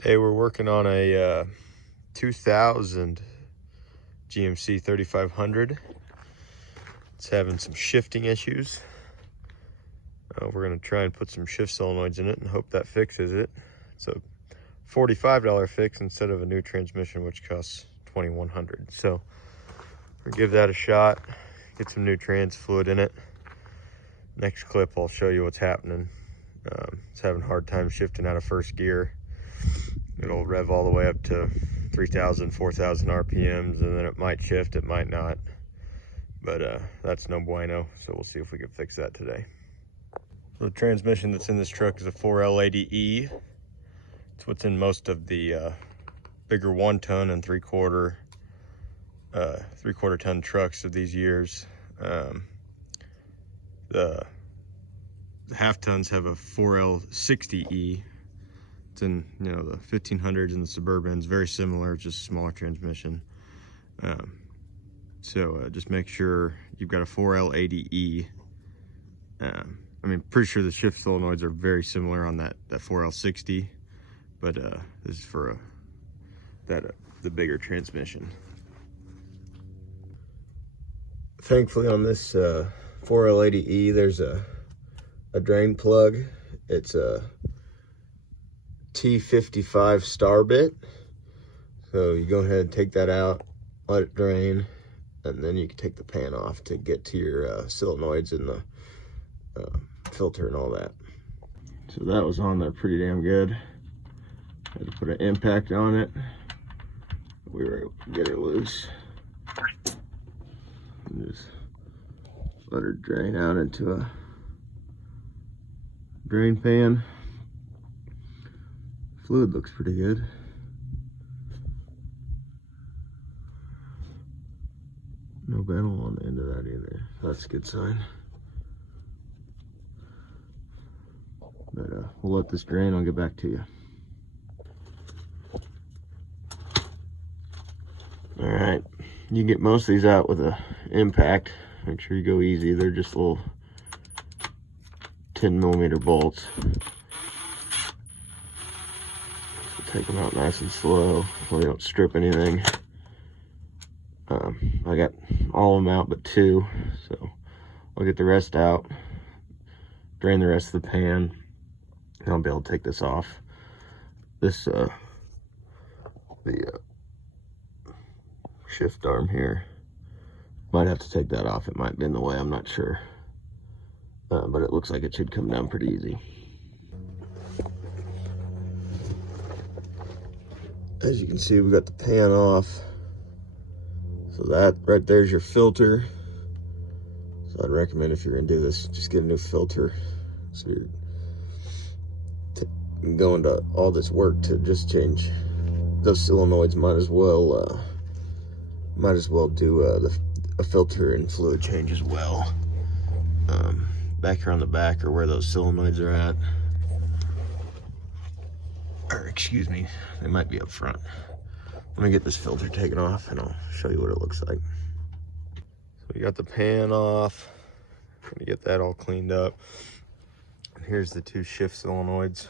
Hey, we're working on a 2000 GMC 3500. It's having some shifting issues. We're going to try and put some shift solenoids in it and hope that fixes it. It's a $45 fix instead of a new transmission, which costs $2,100. So we'll give that a shot, get some new trans fluid in it. Next clip, I'll show you what's happening. It's having a hard time shifting out of first gear. It'll rev all the way up to 3,000, 4,000 RPMs, and then it might shift, it might not. But that's no bueno, so we'll see if we can fix that today. The transmission that's in this truck is a 4L80E. It's what's in most of the bigger 1 ton and 3/4 ton trucks of these years. The half tons have a 4L60E. It's in, the 1500s and the Suburbans, very similar, just smaller transmission. So just make sure you've got a 4L80E. I mean, pretty sure the shift solenoids are very similar on that 4L60, but this is for the bigger transmission. Thankfully on this 4L80E, there's a drain plug. It's a T55 star bit. So you go ahead and take that out, let it drain, and then you can take the pan off to get to your solenoids and the filter and all that. So that was on there pretty damn good. Had to put an impact on it. We were able to get her loose. And just let her drain out into a drain pan. Fluid looks pretty good. No bevel on the end of that either. That's a good sign. But we'll let this drain. I'll get back to you. All right, you can get most of these out with a impact. Make sure you go easy. They're just little 10mm bolts. So take them out nice and slow so they don't strip anything. I got all of them out but 2, so I'll get the rest out, drain the rest of the pan, and I'll be able to take this off. This the shift arm here, might have to take that off. It might be in the way, I'm not sure, but it looks like it should come down pretty easy. As you can see, we got the pan off. So that right there's your filter. So I'd recommend, if you're gonna do this, just get a new filter. So you're going to all this work to just change those solenoids. Might as well do a filter and fluid change as well. Back here on the back are where those solenoids are at. Or excuse me, they might be up front. Let me get this filter taken off and I'll show you what it looks like. So we got the pan off. Gonna get that all cleaned up. And here's the 2 shift solenoids.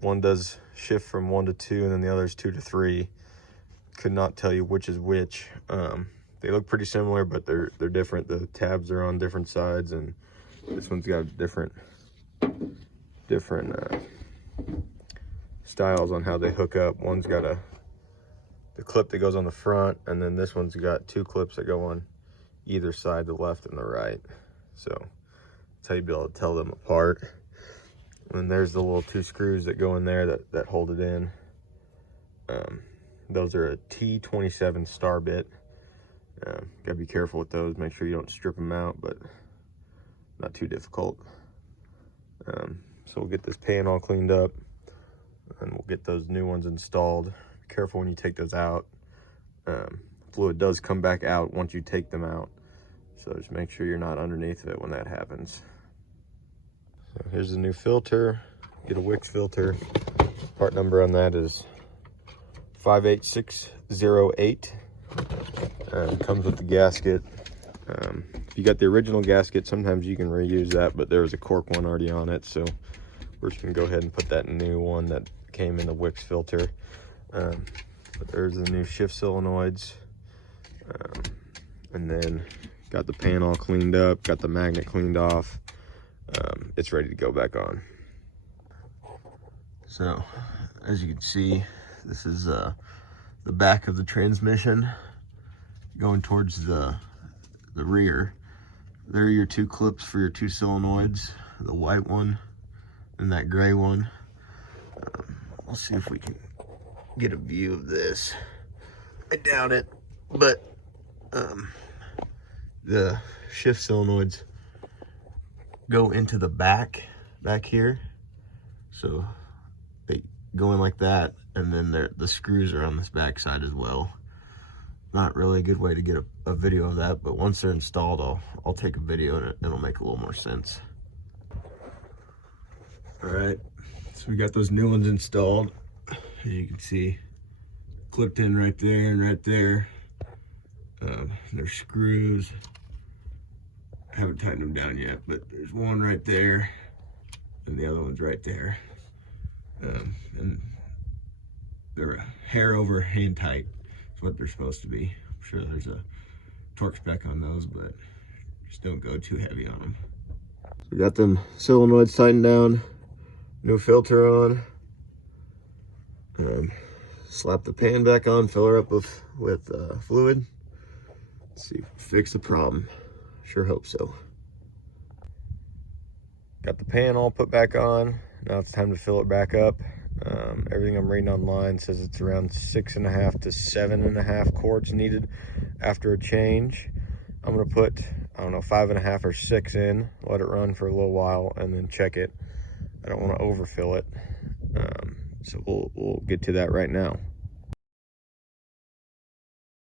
One does shift from 1 to 2, and then the other is 2 to 3. Could not tell you which is which. They look pretty similar, but they're different. The tabs are on different sides, and this one's got different styles on how they hook up. One's got the clip that goes on the front, and then this one's got 2 clips that go on either side, the left and the right. So that's how you'll be able to tell them apart. And there's the little 2 screws that go in there that hold it in. Those are a T27 star bit. Gotta be careful with those, make sure you don't strip them out, but not too difficult. So we'll get this pan all cleaned up, and we'll get those new ones installed. Be careful when you take those out. Fluid does come back out once you take them out, so just make sure you're not underneath of it when that happens. So here's the new filter. Get a Wix filter. Part number on that is 58608. It comes with the gasket. If you got the original gasket, sometimes you can reuse that, but there was a cork one already on it, so we're just gonna go ahead and put that new one that came in the Wix filter. But there's the new shift solenoids. And then got the pan all cleaned up, got the magnet cleaned off. It's ready to go back on. So, as you can see, this is the back of the transmission going towards the rear. There are your two clips for your two solenoids, the white one and that gray one. We'll see if we can get a view of this. I doubt it, but the shift solenoids go into the back here, so they go in like that, and then the screws are on this back side as well. Not really a good way to get a video of that, but once they're installed, I'll take a video and it'll make a little more sense. All right, so we got those new ones installed. As you can see, clipped in right there and right there. There's screws. I haven't tightened them down yet, but there's one right there and the other one's right there. And they're a hair over hand tight. That's what they're supposed to be. I'm sure there's a torque spec on those, but just don't go too heavy on them. We got them solenoids tightened down, new filter on. Slap the pan back on, fill her up with fluid. Let's see, fix the problem. Sure hope so. Got the pan all put back on. Now it's time to fill it back up. Everything I'm reading online says it's around 6.5 to 7.5 quarts needed after a change. I'm gonna put, I don't know, 5.5 or 6 in, let it run for a little while, and then check it. I don't want to overfill it. So we'll get to that right now.